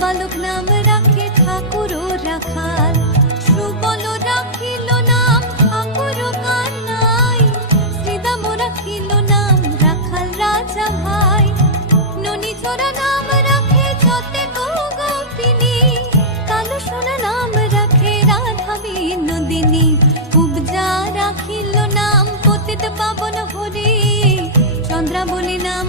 বালক নাম রাখে ঠাকুর রাখাল, সুবল রাখিল নাম ঠাকুর কানাই, শ্রীদাম রাখিল নাম রাখাল রাজা ভাই, ননী চোরা নাম রাখে যতে গোপিনী, কালো সোনা নাম রাখে রাধা বিনোদিনী, উপজা রাখিল নাম পতিত পাবন হরি, চন্দ্রাবলী নাম